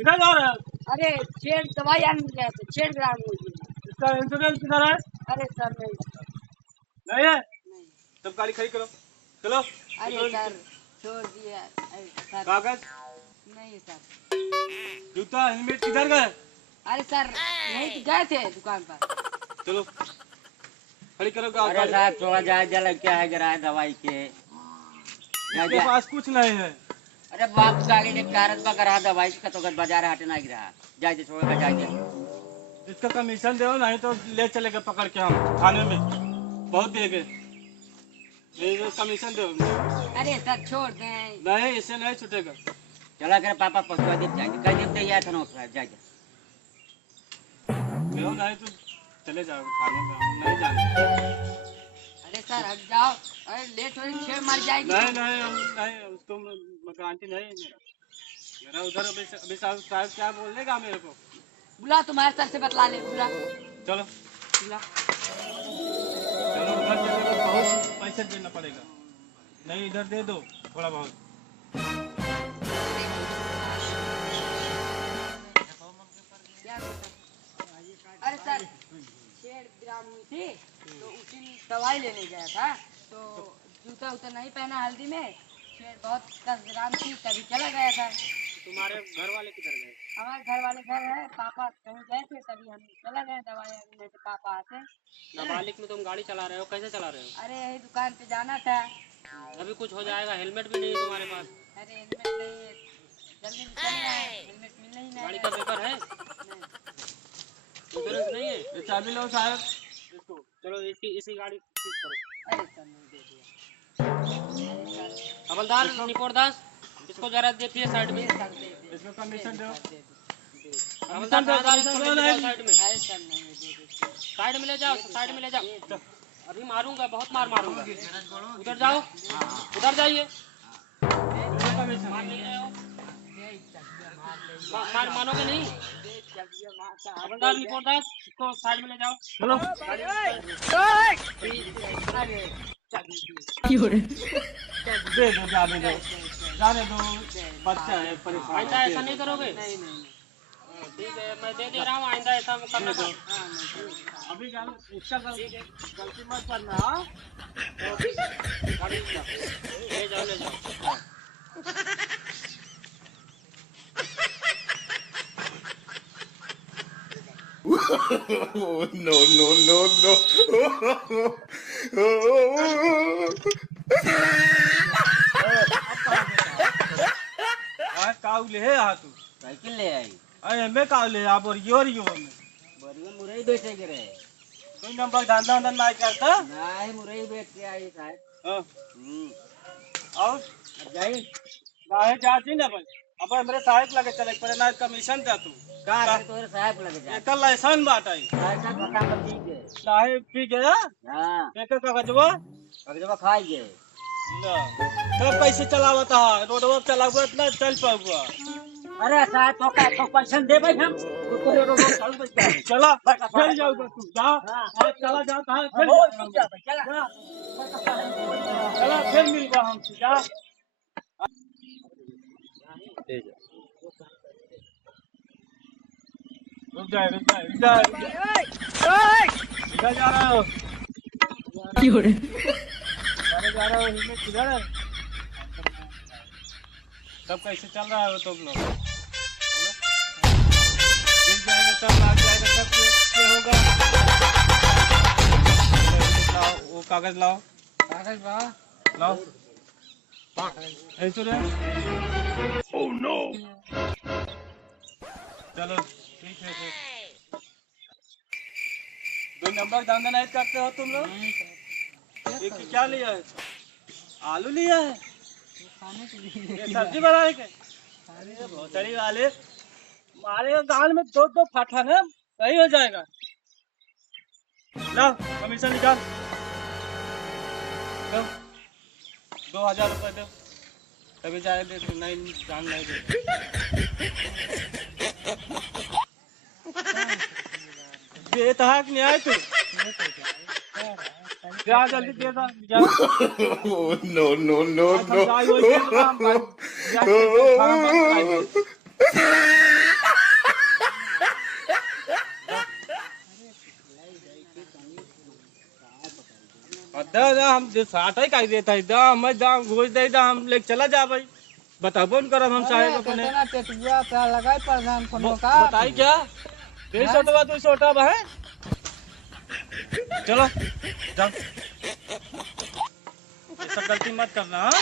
किधर जा रहे हैं? अरे शेर दवाई आने गए थे, शेर ग्राम में। इसका इंश्योरेंस किधर है? अरे सर नहीं नहीं है? नहीं। तब गाड़ी खड़ी करो, चलो। अरे सर छोड़ दिया। अरे सर कागज, नहीं सर। जूता, हेलमेट किधर गए? अरे सर नहीं गए थे दुकान पर। चलो खड़ी करो अरे गाड़ी। साहब थोड़ा जायजा लग क्या है गिरा है दवाई के इसके पास कुछ नहीं है। अरे बाप का आगे एक कारत पर करा दवाई का तो बाजार हटे ना गिरा जायजे छोड़ का जायजे इसका कमीशन दो, नहीं तो ले चलेगा पकड़ के हम थाने में, बहुत देंगे। ये कमीशन दो। अरे सर छोड़ दें। नहीं, इससे नहीं छूटेगा। चला कर पापा पहुंचवा दे जायजे कल दिन तैयार था ना उठा जायजे क्यों नहीं तो चले जाओ थाने में, हम नहीं जाएंगे। अरे सर हट जाओ। अरे लेट हो रही, शेर मर जाएगी। नहीं नहीं, हम नहीं, उसको गारंटी नहीं है मेरा उधर अभी साहब क्या बोलेगा मेरे को? बुला तुम्हारे सर से बतला ले, बुला चलो बुला। चलो उधर चलेगा, बहुत पैसे देना पड़ेगा। नहीं इधर दे दो थोड़ा बहुत। अरे सर शेर ग्राम में थी तो उसी दवाई लेने गया था, तो जूता उता नहीं पहना हल्दी में। शेर बहुत 10 ग्राम थी, तभी चला गया था। तुम्हारे घर वाले किधर गए? हमारे घर वाले घर है, पापा कहीं गए थे तभी हम चला गए दवाई नहीं तो पापा आते। नाबालिग में तुम गाड़ी चला रहे हो, कैसे चला रहे हो? अरे यही दुकान पे जाना था। अभी कुछ हो जाएगा, हेलमेट भी नहीं है तुम्हारे पास। अरे हेलमेट नहीं है, जल्दी निकल रहा है, हेलमेट मिलना ही नहीं गाड़ी है। का पेपर है, नहीं। इंश्योरेंस नहीं है। ये चाबी लो साहब। इसको चलो इसी गाड़ी ठीक करो। अरे सर नहीं दे दिया। अरे सर हवलदार निपोर दास, इसको जरा देखिए साइड में। सर दे दे। इसको कमीशन दो। हवलदार थानेदार इसको ले जाओ साइड में। अरे सर नहीं दे दे। साइड में ले जाओ, साइड में ले जाओ। अभी मारूंगा, बहुत मार मारूंगा। उधर जाओ, उधर जाइए। मार नहीं रहे हो, मार मानोगे नहीं। हवलदार निपोर दास, इसको साइड में ले जाओ। चलो दे दो, जाने दो, बच्चा है परेशान। आइंदा ऐसा नहीं करोगे? नहीं नहीं ठीक है, मैं दे दे रहा हूँ, आइंदा ऐसा करना था। अभी इसका गलती मत करना। हाँ? गाड़ी ले जाओ, ले जाओ। no, no, no, काऊ ले है तू साइकिल ले आई अरे हमें काऊ ले आप और यो में बरिया मुरई बेचे गिरे कोई नंबर धंधा नहीं करता। नहीं मुरई बेच के आई साहब हाँ। और अब जाई गाहे जाती ना भाई, अब मेरे साहब लगे चले पर ना कमीशन दे तू का कर तोरे साहब लगे जा एक लाइसेंस बाटाई ऐसा पता मत दीजिए साहब पी गया हां एक कागजवा अगजवा खाइए ला तब कैसे चलावता है रोडवा पे चलाऊगा इतना चल पाऊंगा। अरे साहब तो का तो पैसा दे भाई हम तो रोड चालू बच चला चल जाऊंगा तू जा। आज चला जा कहां चल चला चला फिर मिलवा हमसे जा। रुक जा जा रहा हो अरे जा रहा हो इसमें किधर है? सब कैसे चल रहा है तुम लोग? गिर जाएगा तब लाग जाएगा तब क्या होगा? लाओ वो कागज लाओ, कागज बा लाओ इंश्योरेंस। Oh no. चलो ठीक है फिर। 2 नंबर धंधा नहीं करते हो तुम लोग? ये क्या लिया है? आलू लिया है? खाने के लिए ये सब्जी बनाने के? अरे भोसड़ी वाले मारे गाल में 2 फाटा ना सही हो जाएगा। लो कमीशन निकाल दो, 2000 रुपए दो तभी जाए दे नहीं जान नहीं दे। बेतहाक नहीं आए तू जा जल्दी दे दा जा। no, no, no, no. दा दा हम साथ ही काई देता है दा मैं दा घोष दे दा हम लेके चला जा भाई बताबो न करब हम साहेब अपने कितना टेटुआ का लगाई प्रधान कोनो का बताई क्या तेरी छोटवा तू छोटा बा है चलो जाओ ये सब गलती मत करना हाँ